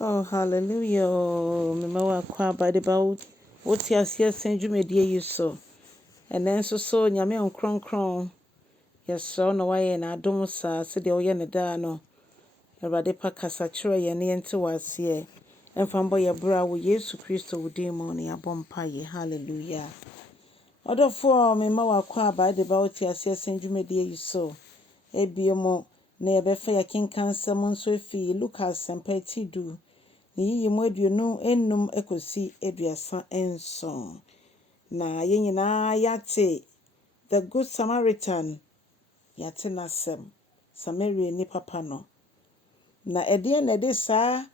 Oh, hallelujah. Mema wakwa by the bout. What ya see send you media you so. And then so nyame on kron. Yes, so no way na adom sa se de oye ne da no. Erade pa kasa kire ye ne ente wase. Emfambo ye bra wo Yesu Kristo wo din mo ne abompa ye. Hallelujah. Odofo mema wakwa by the bout ya see send you media you so. Ebiomo na yebefa ya kinkan sam nso efi Lucas sempati du. Yi mu aduonu enum ekosi aduasa enson na yenyina yate the good Samaritan yate nasem Samaria ni papa no na ede na de saa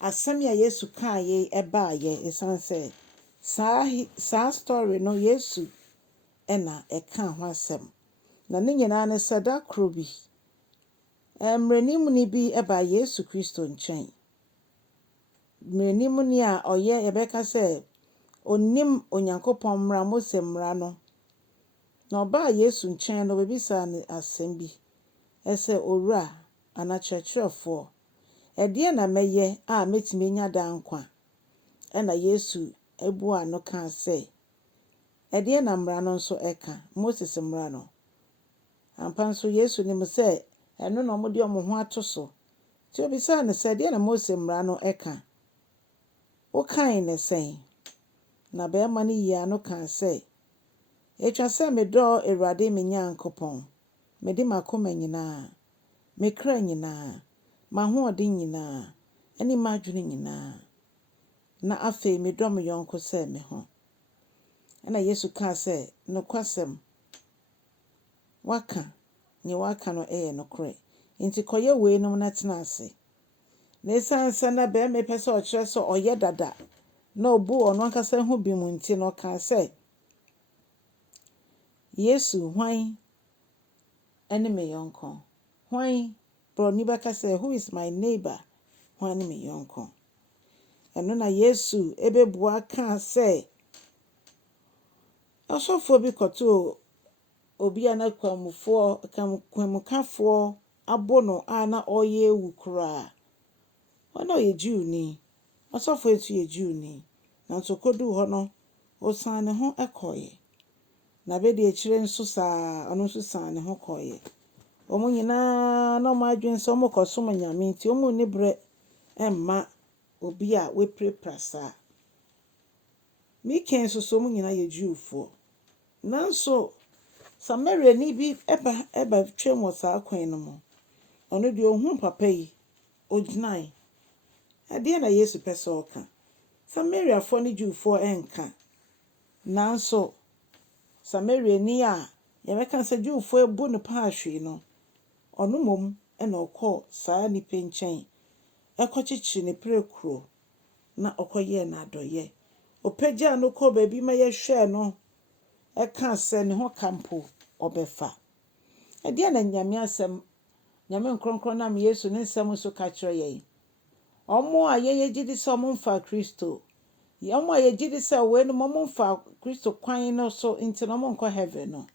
asem ya Yesu kan ye eba ye esanse saa story no Yesu ena eka ho asem na ne nyina ne sada krobi emrenim ni bi eba Yesu Kristo nchen mrenim ni a oye ebeka se onim onyankopon mra Mose mra no na oba Yesu nchen no bebisa ne asem bi ese owura ana churchfo ede na meye a metime nya dankwa na Yesu ebu ano kan se ede na mra no nso eka Moses mra no ampa so Yesu ni se eno no mo de omo ho atoso ti obisa ne se ede na Mose mra no eka o kan ne sen na be ma ne yi ano kan se etwa se me do Ewurade me Nyankopon me de makoma nyina me kra nyina ma ho ode nyina ani madwene nyina na afi me do me Yɔnko se me ho na Yesu ka se no kwasem waka ni waka no no kre nti koye we no na tena ase na esanse na be me pese o kire so oye dada na obu ono akasa hu bi mu nti no ka se Yesu hwan ene me Yɔnko hwan bro ni baka say who is my neighbor hwan ene me Yɔnko eno na Yesu ebebua ka say osofo bi koto obi ana kwamukafo abono ana oye wukura ona ye Jewni osofo etu ye Jewni na nsokodu ho no osan ne ho ekoye na be de ekire nso saa ono nso san ne ho koye omo nyina na omo adwen so omo kosom nyame nti omo ni bre emma obi a we preprasa mi ken so omo nyina ye Jewfo nanso Samaria ni bi eba twem wasa kwen no mo ono de ohun papa yi oginai ade na Yesu pese oka Samaria fo ni Jewfo enka nanso Samaria ni a ye meka se Jewfo ebu ne pa ahwe no ono mom na okọ saa ni penchen ekochichi ne prekuro na okoye na adoye opagya no ko ba bi ma ye hwe no eka se ne ho kampo obefa ade na nyame asem nyame nkronkron na Yesu ne nsem so ka kire ye omo a ye gidi se omo mfa Kristo ye omo a ye gidi se we no omo mfa Kristo kwan no so nti no omo nko heaven no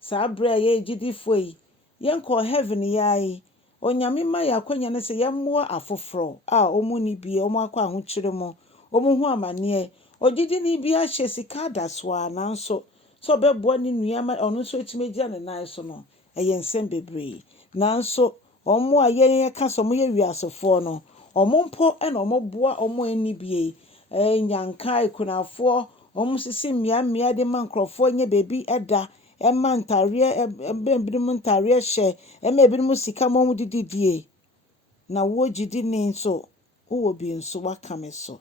sa bra ye gidi foi ye nko heaven yai onyame ma ya kwanya ne se ye mmoa afoforo a omo ni bie omo akwa ho kire mo omo hu amane ogidi ni bia hye sika daso a nanso so bebo ni nuama ono so etimegia ne nan so no eye nsem bebre nanso omo a ye ka so mo ye wiasefo no omo mpo na omo boa omo ani bie nyanka ikunafo omo sisi mmia de mankrofo nye bebi eda emma ntare ebembirim ntare hye emma ebirim sika mo dididie na wo gidi ni nso wo bi nso wakame so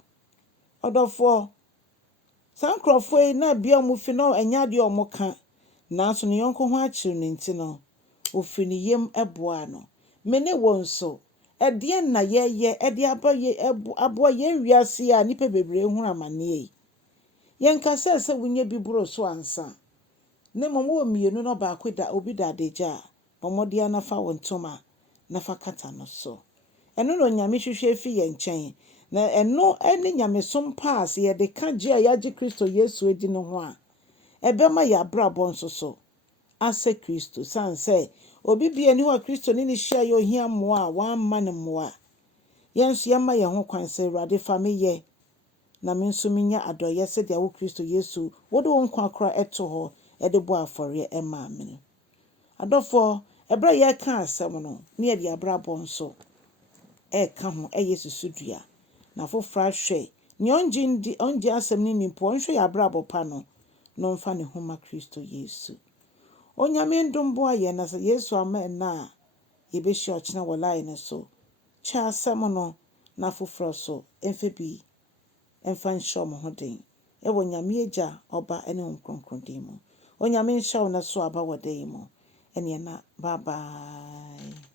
odofo sankrofo na bia mu fi no enya de omo ka nanso ne Yɔnko ho akire ne nti no ofi ne yem eboa no mene wonso ede na ye ede abo ye wiase a nipa bebre hu amane yenka se wunye biburo so ansa ne momo mienu no ba kweda obi da deja omode anafa wontoma nafa kata no so eno no nyame hwehwe fi ye nchen na eno ene nyame som pass ye de ka je a yaje Kristo Yesu edi no ho a ebema ya brabo nso so ase Kristo san se obi bia ni ho Kristo ni hia yo hia moa wa ma ne moa Yɛn nso yɛmma yɛn ho kwan sɛ Awurade fa me yɛ na me nso menya adɔyɛ sɛdeɛ wo Kristo Yesu wode wo nkwa kora ɛto hɔ ɛde bɔ afɔre ɛmaa me no. Adɔfoɔ, ɛberɛ yɛka asɛm no ne yɛde abrabɔ nso ɛka ho ɛyɛ susudua. Na foforɔ ahwɛ nea ɔngye asɛm no ni mpo ɔnhwɛ yɛ abrabɔ pa no na ɔmfa ne ho ma Kristo Yesu. Onyame ndom boa yɛn na sɛ Yesu ama ɛna a yɛbɛhyia ɔkyena wɔ line no so. Kyɛ asɛm no na foforɔ so ɛmfa bi ɛmfa nhyɛ ɔmo ho den. Ɛwɔ Nyame Agya, Ɔba ɛne Honhom Kronkron din mu. Onyame nhyɛ wo na so aba wɔ da yi mu. Ɛneɛ na bye bye.